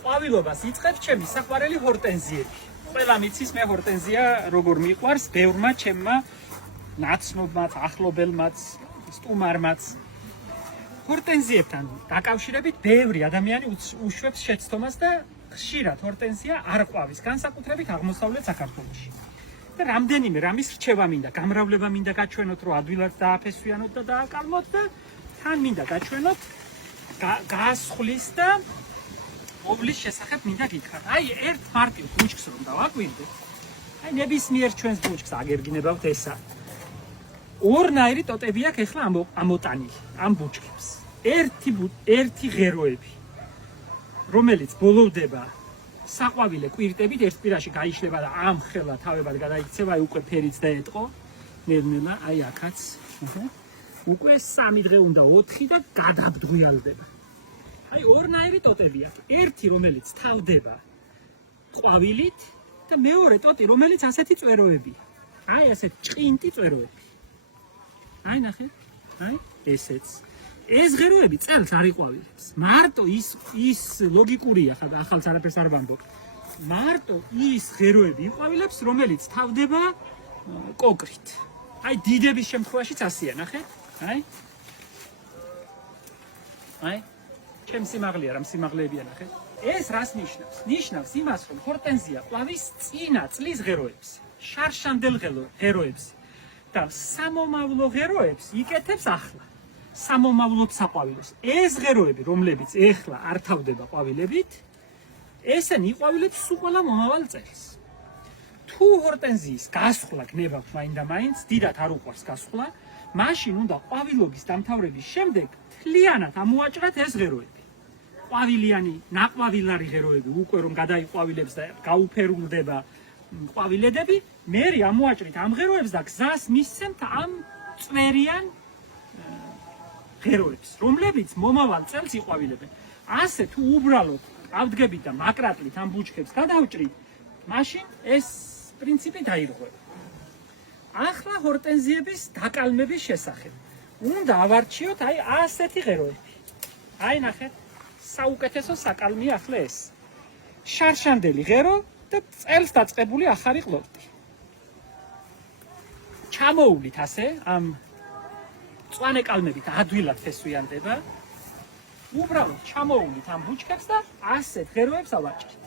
ყვავილობას იწყებს ჩემი საყვარელი ჰორტენზიები. ყველა მიცის მე ჰორტენზია როგორ მიყვარს, ბევრმა ჩემმა ნაცნობმაც, ახლობელმაც, სტუმარმაც. ჰორტენზიებთან დაკავშირებით ბევრი ადამიანი უშვებს შეცდომას და ხშირად ჰორტენზია არ ყვავის, განსაკუთრებით აღმოსავლეთ საქართველოში. და რამდენიმე რამის რჩევა მინდა, გამრავლება მინდა გაჩვენოთ, რომ ადვილად დააფესვიანოთ და დააკალმოთ და თან მინდა გაჩვენოთ გასხლის და ოვლის შესახებ მინდა გითხრათ. აი, ერთ მარტივ ბუჩქს რომ დავაკვირდეთ, აი ნებისმიერ ჩვენს ბუჩქს აგერგინებავთ ესა. ორნაირი ტოტები აქვს ეხლა ამოტანილი ამ ბუჩქებს. ერთი ღეროები, რომელიც ბოლოვდება საყვავილე კვირტებით, ერთ კვირაში გაიშლება და ამ ხელა თავებად გადაიქცევა, აი უკვე ფერიც დაეტყო, ნელ-ნელა, აი აქაც. უკვე 3 დღე უნდა 4 და გადაბდღვიალდება. აი ორნაირი ტოტები აქვს. ერთი რომელიც თავდება ყვავილით და მეორე ტოტი რომელიც ასეთი წვეროებია. აი ასეთ ჭყინტი წვეროები. აი ნახეთ, აი ესეც. ეს ღეროები წელს არ იყვავილებს. მარტო ის ლოგიკურია, ახალს არაფერს არ ვამბობ. მარტო ის ღეროები იყვავილებს, რომელიც თავდება კოკრით. აი დიდების შემთხვევაშიც ასეა, ნახეთ? აი ჩემ სიმაღლეა, რამ სიმაღლეებია ნახეთ. ეს რას ნიშნავს? ნიშნავს იმას, რომ ჰორტენზია ყვავის წინა წლის ღეროებს, შარშანდელ ღეროებს და სამომავლო ღეროებს იკეთებს ახლა. სამომავლოდ საყვავილოს. ეს ღეროები, რომლებიც ეხლა არ თავდება ყვავილებით, ესენი იყვავილებს სულ ყველა მომავალ წელს. თუ ჰორტენზიის გასხლა გნებავთ მაინდა-მაინც, დიდად არ უყვარს გასხლა, მაშინ უნდა ყვავილობის დამთავრების შემდეგ თლიანად ამოაჭრათ ეს ღეროები. ყვავილიანი, ნაყვავილარი ღეროები უკვე რომ გადაიყვავილებს და გაუფერულდება ყვავილედები, მერე ამოაჭრით ამ ღეროებს და გზას მისცემთ ამ წვერიან ღეროებს, რომლებიც მომავალ წელს იყვავილებენ. ასე თუ უბრალოდ ავდგებით და მაკრატლით ამ ბუჩქებს გადავჭრით, მაშინ ეს პრინციპი დაირღვევა. ახლა ჰორტენზიების დაკალმების შესახებ. უნდა ავარჩიოთ აი ასეთი ღეროები. აი ნახეთ, საუკეთესო საკალმია ახლა ეს. შარშანდელი ღერო და წელს დაწყებული ახალი ყლორტი. ჩამოუვლით ასე ამ მწვანე კალმებით ადვილად ფესვიანდება. უბრალოდ ჩამოუვლით ამ ბუჩქებს და ასეთ ღეროებს ავაჭრით.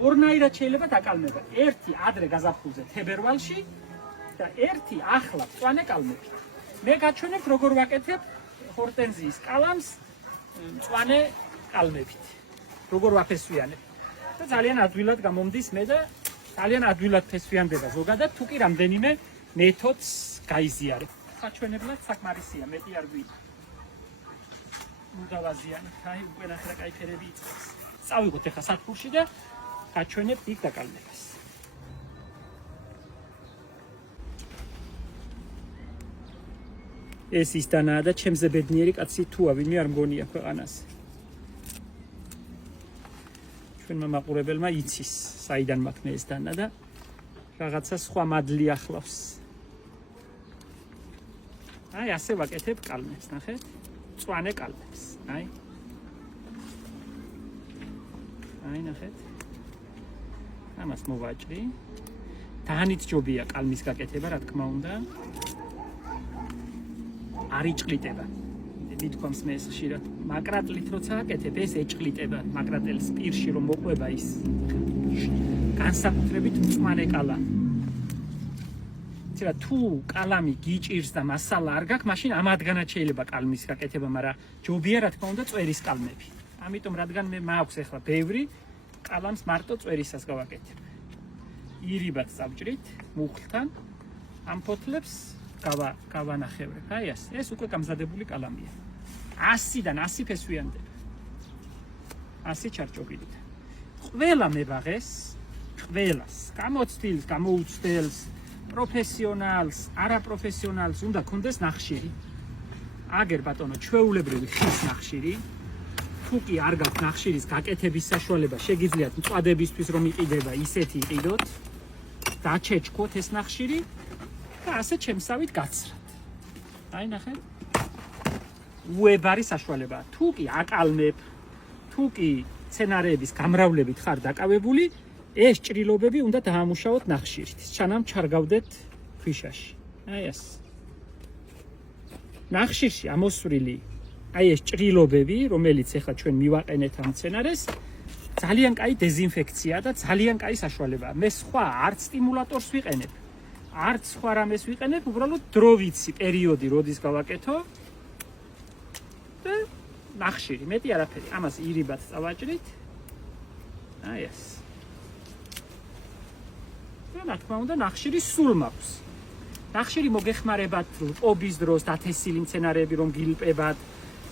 ორნაირად შეიძლება დაკალმება. ერთი ადრე გაზაფხულზე თებერვალში და ერთი ახლა მწვანე კალმებით. მე გაჩვენებ როგორ ვაკეთებ ჰორტენზიის კალამს მწვანე კალმებით. როგორ ვაფესვიანებ. და ძალიან ადვილად გამომდის მე და ძალიან ადვილად ფესვიანდება ზოგადად, თუ კი რამდენიმე მეთოდს გაიზიარებ. საჩვენებლად საკმარისია, მეტი არ გვინდა. დავაზიანებ, აი უკვე ნახე კაი ფერები იწყებს. წავიღოთ ახლა სათბურში და გაჩვენებთ იქ დაკალმებას. ეს ის დანაა და ჩემზე ბედნიერი კაცი თუა ვინმე არ მგონია ქვეყანას. ჩვენმა მაყურებელმა იცის საიდან მაქვს ეს დანა და რაღაცა სხვა მადლი ახლავს. აი ასე ვაკეთებ კალმებს, ნახეთ? მწვანე კალმებს. აი ნახეთ. ამას მოვაჭრი. თანით ჯობია კალმის გაკეთება, რა თქმა უნდა. არ იჭყლიტება. მithქვამს მე ეს ხშირად. მაკრატლით როცა აკეთებ, ეს ეჭყლიტება. მაკრატელის პირში რომ მოყვება ის განსაკუთრებით მწვანე კალამი. ცირა თუ კალამი გიჭირს და მასალა არ გაქვს, მაშინ ამათგანაც შეიძლება კალმის გაკეთება, მაგრამ ჯობია რა თქმა უნდა წვერის კალმები. ამიტომ რადგან მე მაქვს ახლა ბევრი კალამს მარტო წვერისას გავაკეთებ. ირიბად წავჭრით მუხლთან ამ ფოთლებს გავანახევრებ. აი ეს უკვე გამზადებული კალამია. 100-დან 100 ფესვიანდება. 100 ჩარჭობილით. ყველა მებაღეს, ყველას, გამოცდილს, გამოუცდელს, პროფესიონალს, არაპროფესიონალს უნდა კონდეს ნახშირი. აგერ ბატონო, ჩვეულებრივი ხის ნახშირი. თუ კი არ გაქვს ნახშირის გაკეთების საშუალება, შეგიძლიათ მწვადებისთვის რომ იყიდება, ისეთი იყიდოთ. დაჩეჩქოთ ეს ნახშირი და ასე ჩემსავით გაცრათ. აი ნახეთ. უებარი საშუალებაა. თუ კი აკალმებ, თუ კი სცენარეების გამრავლებით ხარ დაკავებული, ეს ჭრილობები უნდა დაამუშავოთ ნახშირით. სანამ ჩარგავდეთ ქვიშაში. აი ეს. ნახშირში ამოსვრილი აი ეს ჭრილობები, რომელიც ახლა ჩვენ მივაყენეთ ამ სცენარეს, ძალიან კაი დეზინფექციაა და ძალიან კაი საშუალებაა. მე სხვა არც სტიმულატორს ვიყენებ, არც სხვა რამეს ვიყენებ, უბრალოდ დრო ვიცი პერიოდი, როდის გავაკეთო და ნახშირი, მეტი არაფერი. ამას ირიბად წავაჭრით. აი ეს. და რა თქმა უნდა, ნახშირი სულ მაქვს. ნახშირი მოგეხმარებათ ყოფის დროს დათესილი მცენარეები რომ გილპებათ.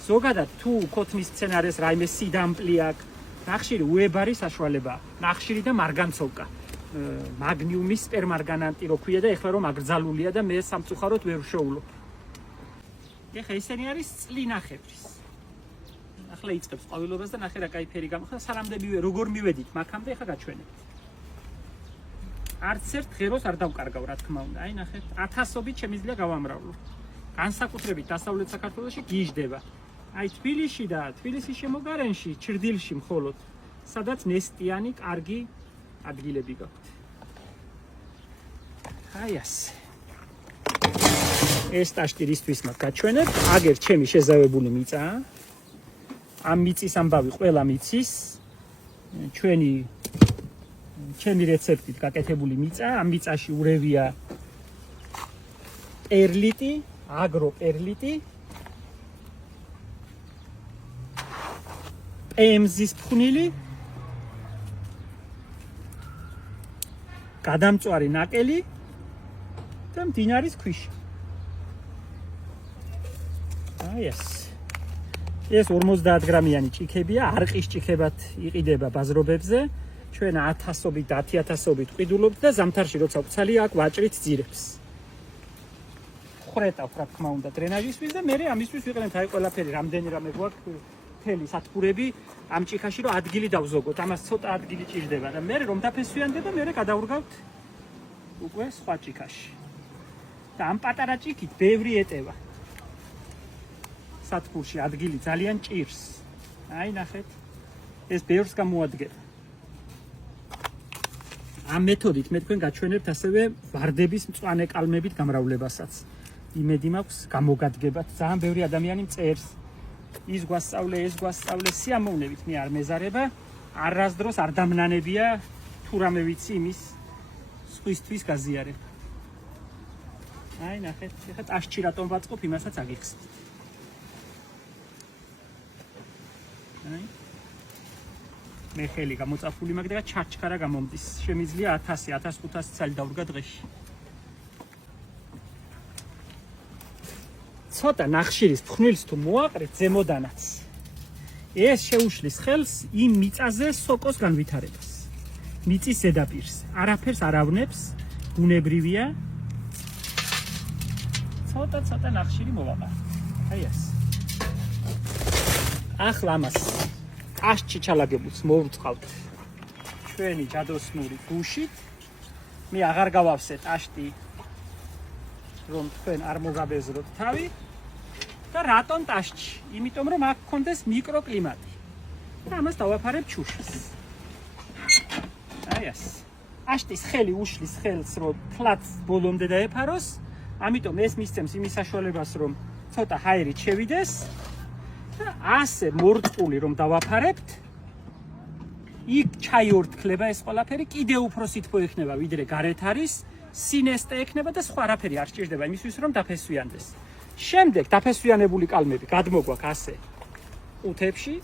ზოგადად თუ ქოთნის მცენარეს რაიმე სიდამპლი აქვს, ნახშირი უებარი საშუალებაა. ნახშირი და მარგანცოვკა. მაგნიუმის სპერმარგანანტი რო ქვია და ეხლა რომ აგრძალულია და მე სამწუხაროდ ვერ ვშოულობ. ეხლა ისინი არის წლინახევრის. ახლა იწყებს ყვავილობას და ნახე რა კაი ფერი გამოხდა. სანამდე როგორ მივედით მაგამდე ეხლა გაჩვენებთ. არც ერთ ღეროს არ დავკარგავ რა თქმა უნდა. აი ნახეთ, ათასობით შემიძლია გავამრავლო. განსაკუთრებით დასავლეთ საქართველოში გიждდება. აი თბილისში და თბილისის შემოგარენში, ჩრდილში მხოლოდ, სადაც ნესტიანი, კარგი ადგილები გაქვთ. აი ასე. ეს ტაშტი რისთვის მაგ გაჩვენებ? აგერ ჩემი შეზავებული მიწაა. ამ მიწის ამბავი ყველა მიწის ჩემი რეცეპტით გაკეთებული მიწა. ამ მიწაში ურევია პერლიტი, აგროპერლიტი, პემზის ფხვნილი, გადამწვარი ნაკელი და მდინარის ქვიშა. აი ეს. ეს 50 გრამიანი ჭიქებია, არყის ჭიქებად იყიდება ბაზრობებზე. ჩვენ 1000-ობით და 10000-ობით ყიდულობთ და ზამთარში როცა ვცალია აქ ვაჭრით ძირებს. ხრეტავ რა თქმა უნდა დრენაჟისთვის და მე ამისთვის ვიყენებ აი ყველაფერი, რამდენი რამე გვაქვს მთელი სათბურები ამ ჭიქაში რომ ადგილი დავზოგოთ. ამას ცოტა ადგილი ჭირდება და მე რომ დაფესვიანდება, მე გადავრგავთ უკვე სხვა ჭიქაში. და ამ პატარა ჭიქით ბევრი ეტევა. სათბურში ადგილი ძალიან ჭირს. აი ნახეთ. ეს ბევრს გამოადგენს. ამ მეთოდით მე თქვენ გაჩვენებთ ასევე ვარდების მწვანე კალმებით გამრავლებასაც. იმედი მაქვს გამოგადგებათ. ძალიან ბევრი ადამიანი მწერს. ის გვასწავლე, ეს გვასწავლე, სიამოვნებით მე არ მეზარება. არასდროს არ დამნანებია თუ რამე ვიცი იმის სხვისთვის გაზიარება. აი ნახეთ, ეხლა ტაშჩი რატომ ვაწყობ, იმასაც აგიხსნით. აი მე ხელი გამოწაფული მაგ და ჩარჩქარა გამომდის. შემიძლია 1000-1500 ცალი დავრგა დღეში. ცოტა ნახშირის ფხვნილს თუ მოაყრეთ ზემოდანაც. ეს შეუშლის ხელს იმ მიწაზე სოკოს განვითარებას. მიწის ზედაპირს. არაფერს არ ავნებს, ბუნებრივია. ცოტა ნახშირი მოვაყარ. აი ეს. ახლა ამას ტაშჩი ჩალაგებულს მოვწყავთ ჩვენი ჯადოსნური გუშით. მე აღარ გავავსე ტაშტი რომ თქვენ არ მოგაბეზროთ თავი. და რატომ ტაშჩი? იმიტომ რომ აქ გქონდეს მიკროკლიმატი. და ამას დავაფარებ ჩუშის. აი ეს. ტაშტის ხელი უშლის ხელს რომ ფლაც ბოლომდე დაეფაროს. ამიტომ ეს მისცემს იმის საშუალებას რომ ცოტა ჰაერით შევიდეს. და ასე მორწყული რომ დავაფარებთ, იქ ჩაიორთქლება ეს ყველაფერი, კიდე უფრო სითბო ექნება ვიდრე გარეთ არის, სინესტე ექნება და სხვა რაფერი არ სჭირდება იმისთვის რომ დაფესვიანდეს. შემდეგ დაფესვიანებული კალმები გადმოგვაქვს ასე ყუთებში.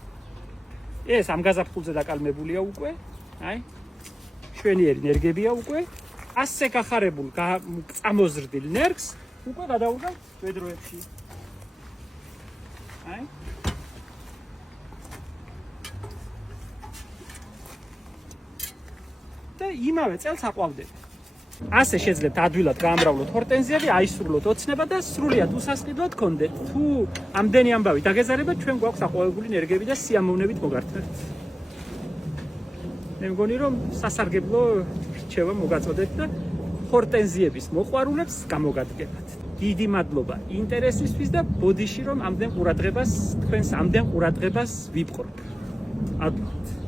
ეს ამ გაზაფხულზე დაკალმებულია უკვე, აი შვენიერი ნერგებია უკვე. ასე გახარებულ წამოზრდილ ნერგს უკვე გადავუგავთ ვედროებში. აი და იმავე წელს აყვავდება. ასე შეძლებთ ადვილად გაამრავლოთ ჰორტენზიები, აისრულოთ ოცნება და სრულიად უსასყიდლად გქონდეთ. თუ ამდენი ამბავი დაგეზარებათ, ჩვენ გვაქვს აყვავებული ნერგები და სიამოვნებით მოგართმევთ. მე მგონი რომ სასარგებლო რჩევა მოგაწოდეთ და ჰორტენზიების მოყვარულებს გამოგადგებათ. დიდი მადლობა ინტერესისთვის და ბოდიში რომ ამდენ ყურადღებას თქვენს ამდენ ყურადღებას ვიპყრობ. ადვილად.